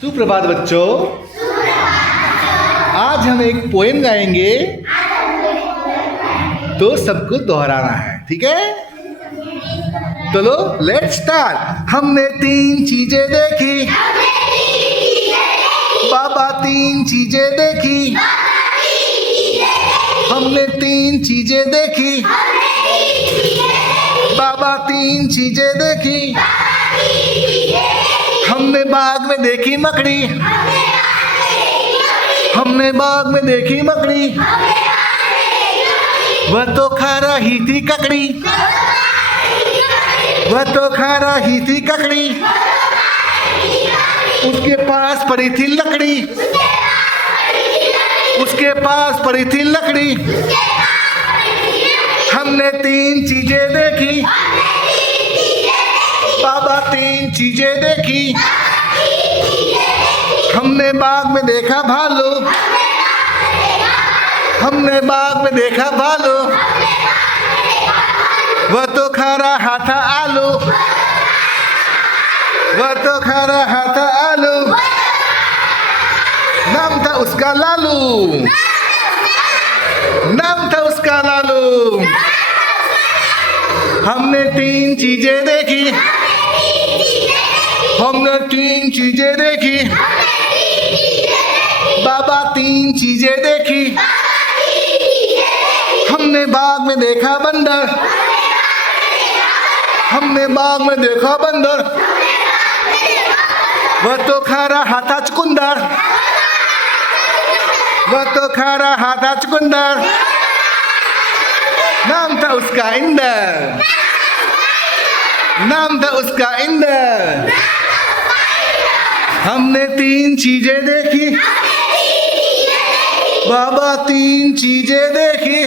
सुप्रभात बच्चों। आज हम एक पोएम गाएंगे तो सबको दोहराना है, ठीक है? चलो लेट्स स्टार्ट। हमने तीन चीजें देखी, बाबा तीन चीजें देखी। हमने तीन चीजें देखी, बाबा तीन चीजें देखी। हमने बाग में देखी मकड़ी, हमने बाग में देखी मकड़ी। वह तो खा रही थी ककड़ी, वह तो खा रही थी ककड़ी। उसके पास पड़ी थी लकड़ी, उसके पास पड़ी थी लकड़ी। हमने तीन चीजें देखी, बाबा तीन चीजें देखी। हमने बाग में देखा भालू, हमने बाग में देखा भालू। वह तो खा रहा था आलू, वह तो खा रहा था आलू। नाम था उसका लालू, नाम था उसका लालू। हमने तीन चीजें देखी, हमने तीन चीजें देखी। बाबा तीन चीजें देखी। हमने बाग में देखा बंदर, हमने बाग में देखा बंदर। वह तो खा रहा था चुकंदर, वह तो खा रहा था चुकंदर। नाम था उसका इंदर, नाम था उसका इंदर। हमने तीन चीजें देखी, बाबा तीन चीजें देखी।